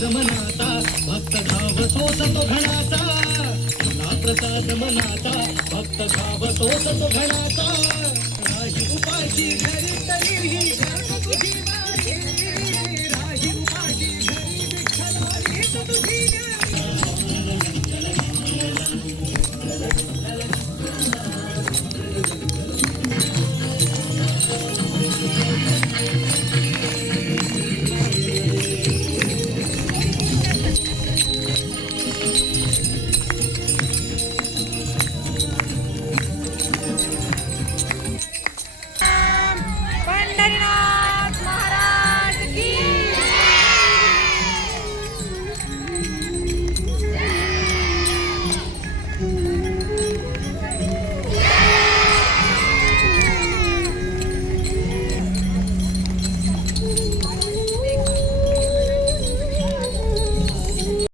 प्रसाद मनाचा भक्त घाव सोसतो घणाचा तुला प्रसाद मनाचा भक्त घाव सोसतो घणाचा राही उपाशी घरी तरीही घाव तुझी